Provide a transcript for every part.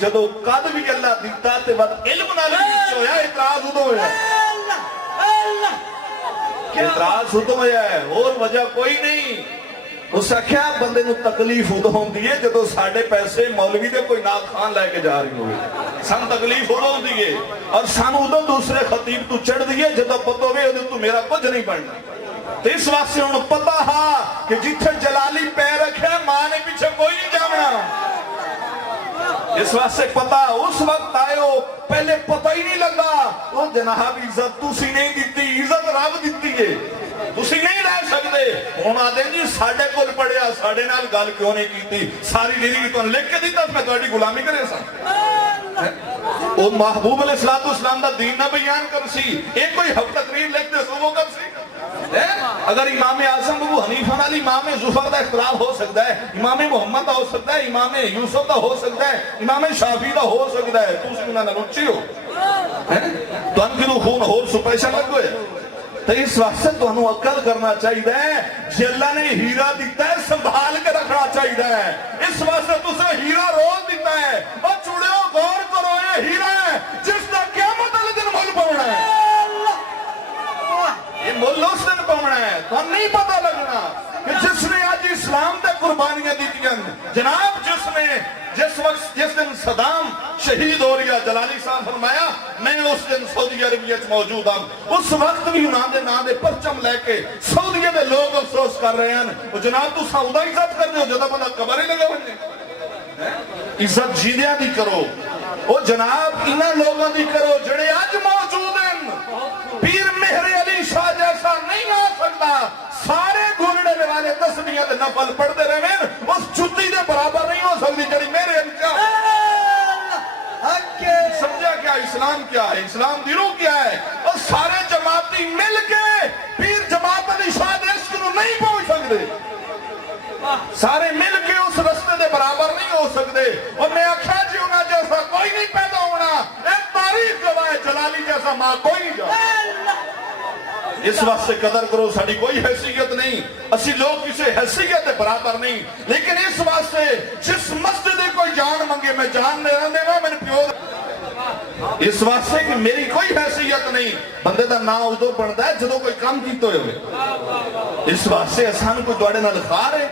جدو قد بھی اللہ دیتا تے وقت علم نہ بھی ہویا اعتراض ادو ہویا اعتراض ادو ہویا ہے اور وجہ کوئی نہیں. اس آخیا بندے نو تکلیف ادو ہوندی ہے جدو ساڈے پیسے مولوی دے کوئی ناک خان لے کے جا رہی ہوئے سان تکلیف ادو ہوندی ہے اور سانو ادو دوسرے خطیب تو چڑھ دیئے جدو پتو بھی ادو تو میرا کچھ نہیں پڑھنا. تو اس واسطے انہوں پتا ہا کہ جتھے جلالی پہ رکھے ماں نے پیچھے کوئی نہیں جامنا. اس واسطے پتا اس وقت آئے ہو پہلے پتہ ہی نہیں لگا وہ جناب عزت تسی نہیں دیتی عزت رب دیتی ہے تسی نہیں رہ سکتے. ہوں آتے جی ساڑھے کل پڑھیا ساڑھے نال گل کیوں نہیں کیتی ساری زندگی تو لکھ کے دیتا میں تہاڈی غلامی کرے سا. وہ محبوب علیہ السلام دا دین نہ بیان کر سی ایک کوئی حق تقریر لکھ دے سو وہ کر سی. اگر امام اعظم ابو حنیفہ نال امام ظفر دا اختلاف ہو سکتا ہے امام محمد دا ہو سکتا ہے امام یوسف دا ہو سکتا ہے امام شافعی دا ہو سکتا ہے تو انہاں نال اچھی ہو تو ان کلو خون ہور سپیشن لگ گئے. تو اس واسطے تو انہوں عقل کرنا چاہیے جی اللہ نے ہیرا دیتا ہے سنبھال کے رکھنا چاہیے. اس واسطے تو سے ہیرا روز دیتا ہے اور چوڑیو غور کرو یہ ہیرا ہے جس دا قیامت والے دن مول پاؤنا ہے یہ مول اس دن پاؤنا ہے تو نہیں پتہ لگنا کہ جس نے آج اسلام تے قربانیاں دیتی ہیں جناب جس وقت جس دن صدام شہید ہو رہا جلالی صاحب فرمایا میں اس دن سعودی عربیہ موجود ہوں اس وقت بھی انہاں دے نام دے پرچم لے کے سعودیہ دے لوگ افسوس کر رہے ہیں وہ جناب تو سعودہ عزت کر دے ہو جدہ بندہ قبر ہی لگا بننے عزت جیدیاں دی کرو وہ جناب انہاں لوگاں دی کرو جڑے آج موجود ہیں. پیر مہر علی شاہ جیسا نہیں آ سکتا سارے گھوڑے والے تسبیحاں تے نفل پڑھتے رہے اس جتی دے برابر نہیں ہو سکتی جڑی میرے علی شاہ. سمجھا کیا اسلام کیا ہے اسلام دینوں کیا ہے اور سارے جماعتی مل کے پیر جماعت علی شاہ دے اس کو نہیں پہنچ سکتے سارے مل کے اس رستے دے برابر نہیں ہو سکتے. اور میں آکھا جی انہاں جیسا کوئی نہیں پیدا ہونا ایک تاریخ گواہ ہے جلالی جیسا ماں کوئی نہیں جا. اس واسطے قدر کرو ساڑی کوئی حیثیت نہیں اسی لوگ کسی حیثیت برابر نہیں لیکن اس واسطے جس مسجد کوئی جان منگے میں جان نہیں رہنے میں میں نے پیو اس واسطے کہ میری کوئی حیثیت نہیں بندے دا نا ادھر بڑھتا ہے جدو کوئی کام کیتے ہوئے. اس واسطے اسان کوئی دوڑے نہ لکھار ہے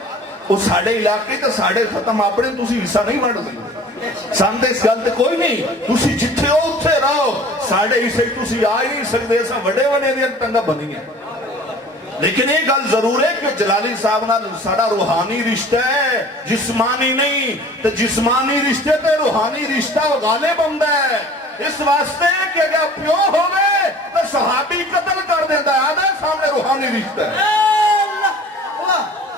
وہ ساڑھے علاقے تو ساڑھے ختم اپنے تسی حصہ نہیں بڑھ سکتے سانتے اس گلتے کوئی نہیں تسی جتھے ہو اتھے رہو ساڑھے حصے تسی آ ہی نہیں سکتے ایسا وڑے وڑے دیا ٹنگا بنی ہے. لیکن ایک گل ضرور ہے کہ جلالی صاحب نہ ساڑھا روحانی رشتہ ہے جسمانی نہیں تو جسمانی رشتے تے روحانی رشتہ غالب بندہ ہے. اس واسطے کہ اگر پیو ہوئے تو صحابی قتل کر دیتا ہے آدھے سامنے روحانی رشتہ ہے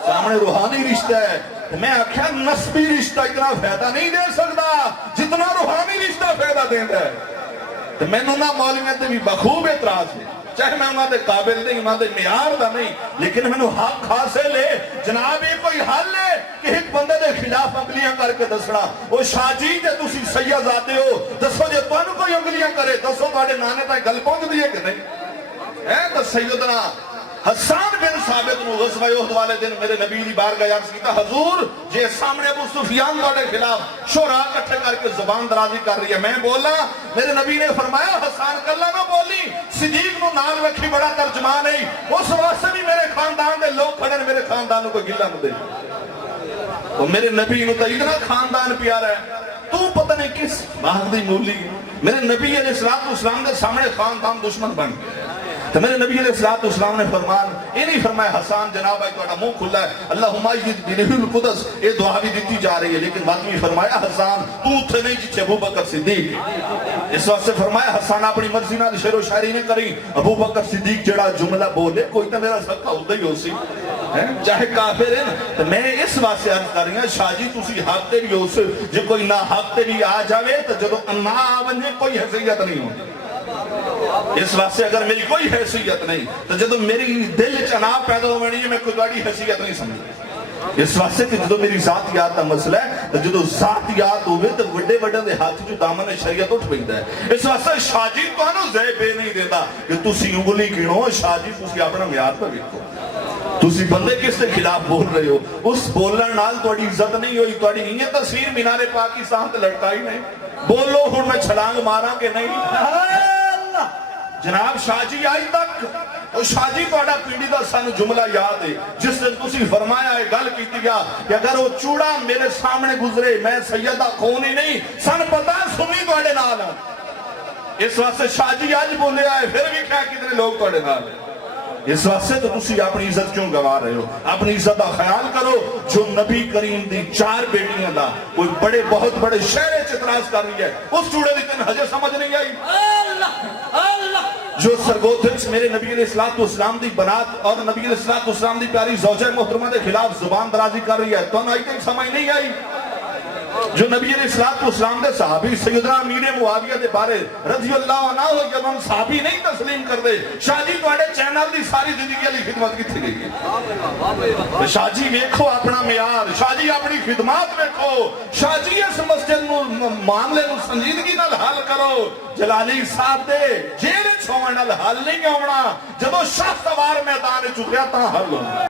سامنے روحانی رشتہ ہے. میں آکھیا نسبی رشتہ اتنا فائدہ نہیں دے سکتا جتنا روحانی رشتہ فائدہ دیتا ہے. تو میں نہ مولویت بھی بخوب اعتراض ہے چاہے میں انہاں دے قابل نہیں انہاں دے معیار دا نہیں لیکن میں نو حق حاصل ہے جناب یہ کوئی حل ہے کہ ایک بندے دے خلاف انگلیاں کر کے دسنا وہ شاہ جی جے تسی سید آتے ہو دسو جے تانوں کوئی انگلیاں کرے دسو تواڈے نانے تائیں گل پہنچ دی ہے کہ نہیں ہے. تو سیدنا حسان بن ثابت نو غزوہ احد والے دن میرے نبی دی بارگاہ عرض کیتا حضور جے سامنے ابو سفیان تواڈے خلاف شورا اکٹھے کر کے زبان درازی کر رہی ہے میں بولا میرے نبی نے فرمایا حسان کلا نہ بولی صدیق نو نال رکھی بڑا ترجمان ہے اس واسطے بھی میرے خاندان دے لوگ کھڑے میرے خاندان کو گلا نہ دے اور میرے نبی نو تو اتنا خاندان پیارا ہے تو پتہ نہیں کس باغ دی مولی میرے نبی علیہ السلام دے سامنے خاندان دشمن بن گئے. تو میرے نبی علیہ السلام نے فرمان یہ نہیں فرمایا حسان جناب ہے تہاڈا منہ کھلا ہے اللہم اید بروح القدس یہ دعا بھی دیتی جا رہی ہے لیکن بعد میں فرمایا حسان تو اتھے نہیں جتھے ابو بکر صدیق. اس واسطے فرمایا حسان اپنی مرضی نال شعر و شاعری نے کری ابو بکر صدیق جڑا جملہ بولے کوئی تو میرا سکا ہوتا ہی ہو سی چاہے کافر ہے. تو میں اس واسطے عرض کر رہی ہوں شاہ جی تسی حق تے بھی ہو سے جو کوئی نہ حق تے بھی آ جاوے تو جدو نہ آونے کوئی حیثیت نہیں ہوتی. اس واسطے اگر میری کوئی حیثیت نہیں تو جدو میری دل چنا پیدا ہو نہیں میں کوئی بڑی حیثیت نہیں سمجھا. اس واسطے کہ جدو میری ذاتیات کا مسئلہ ہے تو جدو ذاتیات ہوئے تو وڈے وڈے دے ہاتھ جو دامن شریعت اٹھ پہندا ہے. اس واسطے شاہ جی تو زیب نہیں دیتا کہ تسی انگلی گنو شاہ جی تسی اپنا معیار پر ویکھو تسی بندے کس کے خلاف بول رہے ہو؟ اس بولن نال تہاڈی عزت نہیں ہوئی، تہاڈی یہ تصویر مینار پاکستان تے لٹکائی نہیں۔ بولو ہن میں چھلانگ ماراں کہ نہیں؟ جناب شاہ جی آج تک اور شاہ جی تہاڈا پیڑھی دا سن جملہ یاد ہے جس دن تسی فرمایا ہے، گل کیتی گیا کہ اگر وہ چوڑا میرے سامنے گزرے میں سیدہ خون ہی نہیں سن پتا سنی تہاڈے نال۔ اس واسطے شاہ جی آج بولے آئے پھر بھی کیا کتنے لوگ تہاڈے نال ہیں۔ اس واسطے تو تسی اپنی عزت کیوں گوا رہے ہو؟ اپنی عزت کا خیال کرو۔ جو نبی کریم دی 4 بیٹیاں دا کوئی بڑے بہت بڑے شہر اعتراض کر رہی ہے، اس چوڑے دی تین ہجے سمجھ نہیں آئی۔ جو سرگوتھرس میرے نبی علیہ السلام دی بنات اور نبی علیہ السلام دی پیاری زوجہ محترمہ دے خلاف زبان درازی کر رہی ہے، تو نہ تک سمجھ نہیں آئی۔ جو نبی علیہ السلام دے صحابی سیدنا امیر معاویہ دے بارے رضی اللہ عنہ ہو جب ہم صحابی نہیں تسلیم کر دے، شاہ جی تواڈے چینل دی ساری زندگی علی خدمت کتھے گئی ہے؟ شاہ جی ویکھو اپنا معیار، شاہ جی اپنی خدمات ویکھو، شاہ جی اس مسجد معاملے نو سنجیدگی نال حل کرو۔ جلالی صاحب دے جیل چھوڑن نال حل نہیں ہونا، جدوں شاہ سوار میدان چکیا تاں حل ہونا۔